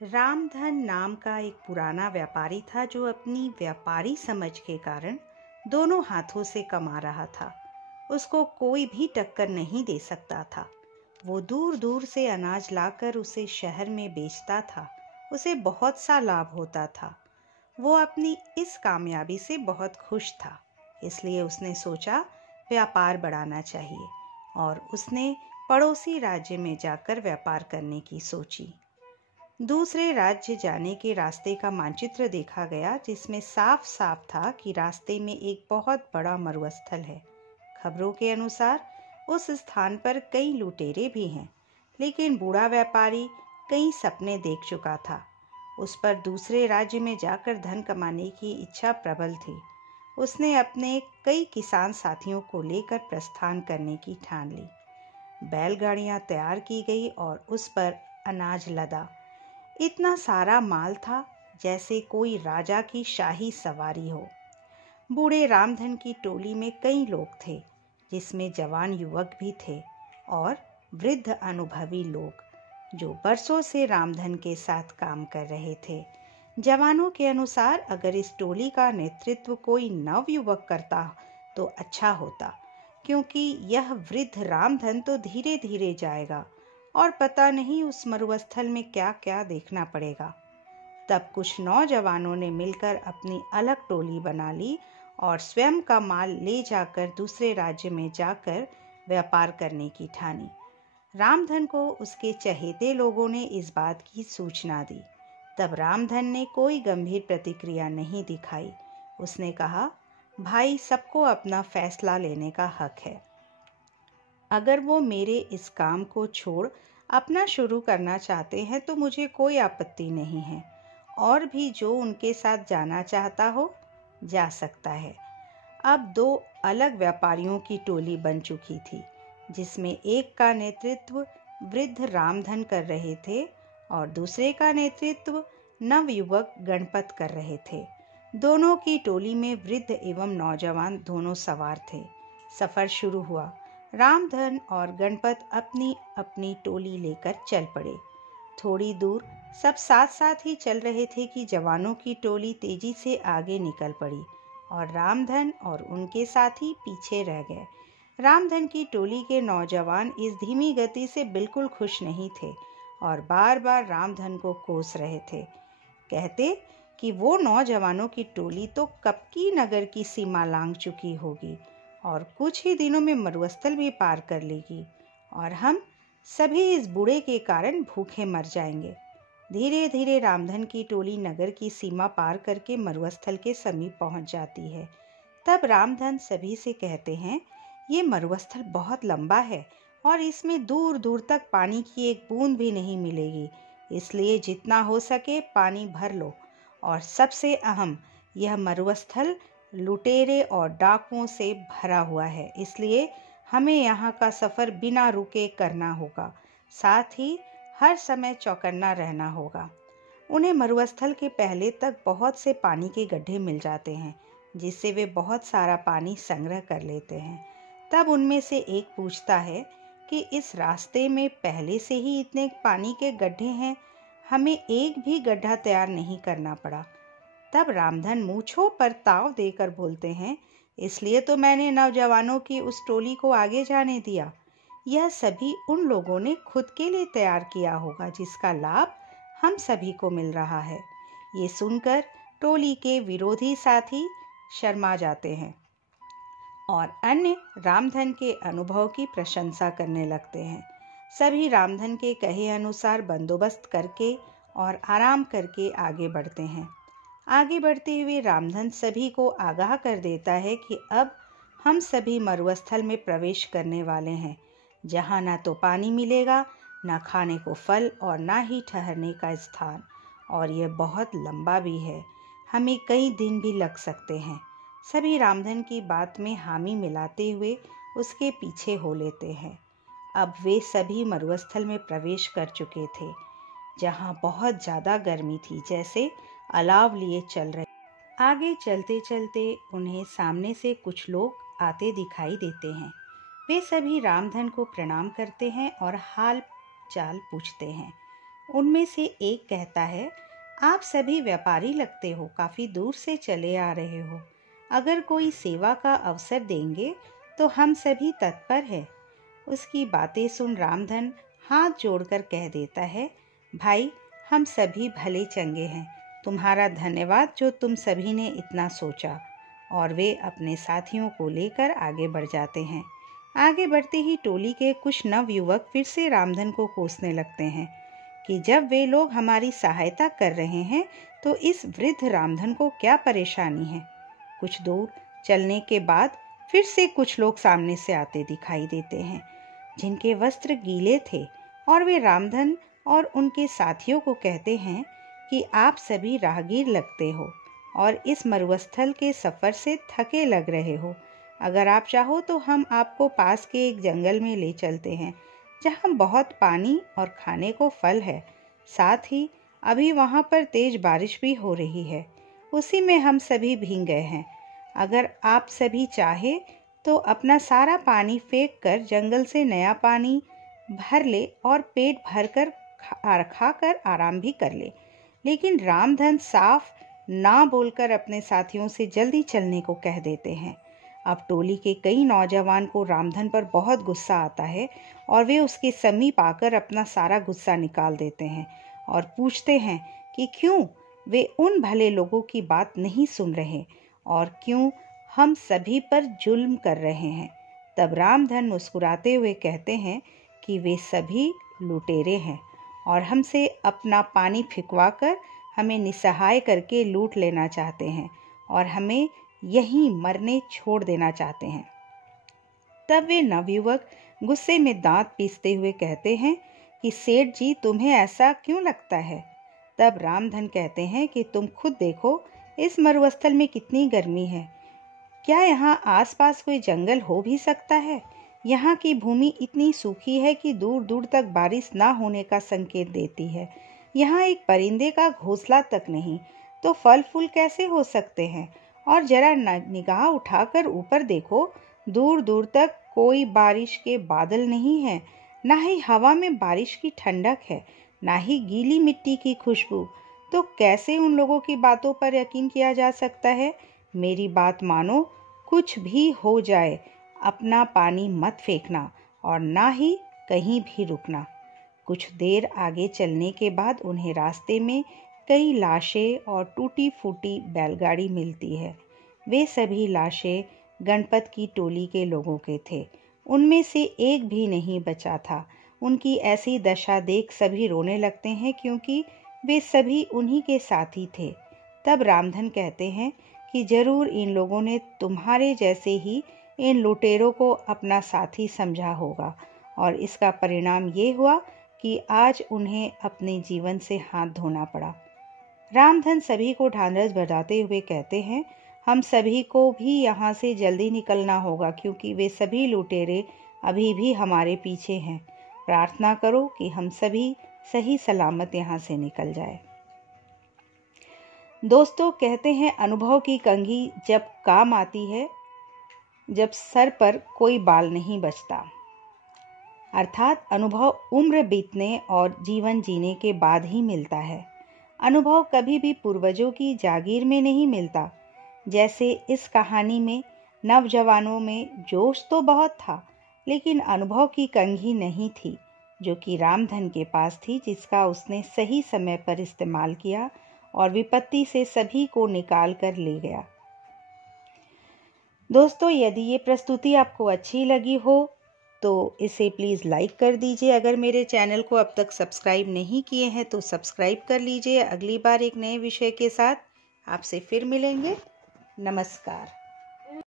रामधन नाम का एक पुराना व्यापारी था जो अपनी व्यापारी समझ के कारण दोनों हाथों से कमा रहा था। उसको कोई भी टक्कर नहीं दे सकता था। वो दूर दूर से अनाज लाकर उसे शहर में बेचता था। उसे बहुत सा लाभ होता था। वो अपनी इस कामयाबी से बहुत खुश था। इसलिए उसने सोचा व्यापार बढ़ाना चाहिए और उसने पड़ोसी राज्य में जाकर व्यापार करने की सोची। दूसरे राज्य जाने के रास्ते का मानचित्र देखा गया, जिसमें साफ साफ था कि रास्ते में एक बहुत बड़ा मरुस्थल है। खबरों के अनुसार उस स्थान पर कई लुटेरे भी हैं, लेकिन बूढ़ा व्यापारी कई सपने देख चुका था। उस पर दूसरे राज्य में जाकर धन कमाने की इच्छा प्रबल थी। उसने अपने कई किसान साथियों को लेकर प्रस्थान करने की ठान ली। बैलगाड़ियां तैयार की गई और उस पर अनाज लदा। इतना सारा माल था जैसे कोई राजा की शाही सवारी हो। बूढ़े रामधन की टोली में कई लोग थे, जिसमें जवान युवक भी थे और वृद्ध अनुभवी लोग जो बरसों से रामधन के साथ काम कर रहे थे। जवानों के अनुसार अगर इस टोली का नेतृत्व कोई नव युवक करता तो अच्छा होता, क्योंकि यह वृद्ध रामधन तो धीरे धीरे जाएगा और पता नहीं उस मरुस्थल में क्या क्या देखना पड़ेगा। तब कुछ नौजवानों ने मिलकर अपनी अलग टोली बना ली और स्वयं का माल ले जाकर दूसरे राज्य में जाकर व्यापार करने की ठानी। रामधन को उसके चहेते लोगों ने इस बात की सूचना दी। तब रामधन ने कोई गंभीर प्रतिक्रिया नहीं दिखाई। उसने कहा, भाई, सबको अपना फैसला लेने का हक है। अगर वो मेरे इस काम को छोड़ अपना शुरू करना चाहते हैं तो मुझे कोई आपत्ति नहीं है, और भी जो उनके साथ जाना चाहता हो जा सकता है। अब दो अलग व्यापारियों की टोली बन चुकी थी, जिसमें एक का नेतृत्व वृद्ध रामधन कर रहे थे और दूसरे का नेतृत्व नवयुवक गणपत कर रहे थे। दोनों की टोली में वृद्ध एवं नौजवान दोनों सवार थे। सफर शुरू हुआ। रामधन और गणपत अपनी अपनी टोली लेकर चल पड़े। थोड़ी दूर सब साथ साथ ही चल रहे थे कि जवानों की टोली तेजी से आगे निकल पड़ी और रामधन और उनके साथी पीछे रह गए। रामधन की टोली के नौजवान इस धीमी गति से बिल्कुल खुश नहीं थे और बार बार रामधन को कोस रहे थे। कहते कि वो नौजवानों की टोली तो कब की नगर की सीमा लांघ चुकी होगी और कुछ ही दिनों में मरुस्थल भी पार कर लेगी और हम सभी इस बूढ़े के कारण भूखे मर जाएंगे। धीरे धीरे रामधन की टोली नगर की सीमा पार करके मरुस्थल के समीप पहुंच जाती है। तब रामधन सभी से कहते हैं, ये मरुस्थल बहुत लंबा है और इसमें दूर दूर तक पानी की एक बूंद भी नहीं मिलेगी, इसलिए जितना हो सके पानी भर लो। और सबसे अहम, यह मरुस्थल लुटेरे और डाकुओं से भरा हुआ है, इसलिए हमें यहाँ का सफ़र बिना रुके करना होगा। साथ ही हर समय चौकन्ना रहना होगा। उन्हें मरुस्थल के पहले तक बहुत से पानी के गड्ढे मिल जाते हैं, जिससे वे बहुत सारा पानी संग्रह कर लेते हैं। तब उनमें से एक पूछता है कि इस रास्ते में पहले से ही इतने पानी के गड्ढे हैं, हमें एक भी गड्ढा तैयार नहीं करना पड़ा। तब रामधन मूंछों पर ताव देकर बोलते हैं, इसलिए तो मैंने नौजवानों की उस टोली को आगे जाने दिया। यह सभी उन लोगों ने खुद के लिए तैयार किया होगा, जिसका लाभ हम सभी को मिल रहा है। ये सुनकर टोली के विरोधी साथी शर्मा जाते हैं और अन्य रामधन के अनुभव की प्रशंसा करने लगते हैं। सभी रामधन के कहे अनुसार बंदोबस्त करके और आराम करके आगे बढ़ते हैं। आगे बढ़ते हुए रामधन सभी को आगाह कर देता है कि अब हम सभी मरुस्थल में प्रवेश करने वाले हैं, जहाँ ना तो पानी मिलेगा, ना खाने को फल और ना ही ठहरने का स्थान, और यह बहुत लंबा भी है, हमें कई दिन भी लग सकते हैं। सभी रामधन की बात में हामी मिलाते हुए उसके पीछे हो लेते हैं। अब वे सभी मरुस्थल में प्रवेश कर चुके थे, जहाँ बहुत ज़्यादा गर्मी थी, जैसे अलाव लिए चल रहे। आगे चलते चलते उन्हें सामने से कुछ लोग आते दिखाई देते हैं। वे सभी रामधन को प्रणाम करते हैं और हाल चाल पूछते हैं। उनमें से एक कहता है, आप सभी व्यापारी लगते हो, काफ़ी दूर से चले आ रहे हो। अगर कोई सेवा का अवसर देंगे तो हम सभी तत्पर हैं। उसकी बातें सुन रामधन हाथ जोड़कर कह देता है, भाई हम सभी भले चंगे हैं, तुम्हारा धन्यवाद जो तुम सभी ने इतना सोचा। और वे अपने साथियों को लेकर आगे बढ़ जाते हैं। आगे बढ़ते ही टोली के कुछ नवयुवक फिर से रामधन को कोसने लगते हैं कि जब वे लोग हमारी सहायता कर रहे हैं तो इस वृद्ध रामधन को क्या परेशानी है। कुछ दूर चलने के बाद फिर से कुछ लोग सामने से आते दिखाई देते हैं, जिनके वस्त्र गीले थे, और वे रामधन और उनके साथियों को कहते हैं कि आप सभी राहगीर लगते हो और इस मरुस्थल के सफ़र से थके लग रहे हो। अगर आप चाहो तो हम आपको पास के एक जंगल में ले चलते हैं, जहाँ बहुत पानी और खाने को फल है। साथ ही अभी वहाँ पर तेज बारिश भी हो रही है, उसी में हम सभी भीग गए हैं। अगर आप सभी चाहे तो अपना सारा पानी फेंक कर जंगल से नया पानी भर ले और पेट भर कर खा कर आराम भी कर ले। लेकिन रामधन साफ ना बोलकर अपने साथियों से जल्दी चलने को कह देते हैं। अब टोली के कई नौजवान को रामधन पर बहुत गुस्सा आता है और वे उसके समीप आकर अपना सारा गुस्सा निकाल देते हैं और पूछते हैं कि क्यों वे उन भले लोगों की बात नहीं सुन रहे और क्यों हम सभी पर जुल्म कर रहे हैं। तब रामधन मुस्कुराते हुए कहते हैं कि वे सभी लुटेरे हैं और हमसे अपना पानी फिकवा कर हमें निसहाय करके लूट लेना चाहते हैं और हमें यहीं मरने छोड़ देना चाहते हैं। तब वे नवयुवक गुस्से में दांत पीसते हुए कहते हैं कि सेठ जी, तुम्हें ऐसा क्यों लगता है। तब रामधन कहते हैं कि तुम खुद देखो, इस मरुस्थल में कितनी गर्मी है। क्या यहाँ आसपास कोई जंगल हो भी सकता है। यहाँ की भूमि इतनी सूखी है कि दूर दूर तक बारिश ना होने का संकेत देती है। यहाँ एक परिंदे का घोंसला तक नहीं, तो फल फूल कैसे हो सकते हैं। और जरा निगाह उठाकर ऊपर देखो, दूर दूर तक कोई बारिश के बादल नहीं है, ना ही हवा में बारिश की ठंडक है, ना ही गीली मिट्टी की खुशबू। तो कैसे उन लोगों की बातों पर यकीन किया जा सकता है। मेरी बात मानो, कुछ भी हो जाए अपना पानी मत फेंकना और ना ही कहीं भी रुकना। कुछ देर आगे चलने के बाद उन्हें रास्ते में कई लाशें और टूटी फूटी बैलगाड़ी मिलती है। वे सभी लाशें गणपत की टोली के लोगों के थे। उनमें से एक भी नहीं बचा था। उनकी ऐसी दशा देख सभी रोने लगते हैं, क्योंकि वे सभी उन्हीं के साथी थे। तब रामधन कहते हैं कि जरूर इन लोगों ने तुम्हारे जैसे ही इन लुटेरों को अपना साथी समझा होगा और इसका परिणाम ये हुआ कि आज उन्हें अपने जीवन से हाथ धोना पड़ा। रामधन सभी को ढांढस बंधाते हुए कहते हैं, हम सभी को भी यहाँ से जल्दी निकलना होगा, क्योंकि वे सभी लुटेरे अभी भी हमारे पीछे हैं। प्रार्थना करो कि हम सभी सही सलामत यहाँ से निकल जाए। दोस्तों, कहते हैं अनुभव की कंघी जब काम आती है, जब सर पर कोई बाल नहीं बचता। अर्थात अनुभव उम्र बीतने और जीवन जीने के बाद ही मिलता है। अनुभव कभी भी पूर्वजों की जागीर में नहीं मिलता। जैसे इस कहानी में नौजवानों में जोश तो बहुत था, लेकिन अनुभव की कंघी नहीं थी, जो कि रामधन के पास थी, जिसका उसने सही समय पर इस्तेमाल किया और विपत्ति से सभी को निकाल कर ले गया। दोस्तों, यदि ये प्रस्तुति आपको अच्छी लगी हो तो इसे प्लीज़ लाइक कर दीजिए। अगर मेरे चैनल को अब तक सब्सक्राइब नहीं किए हैं तो सब्सक्राइब कर लीजिए। अगली बार एक नए विषय के साथ आपसे फिर मिलेंगे। नमस्कार।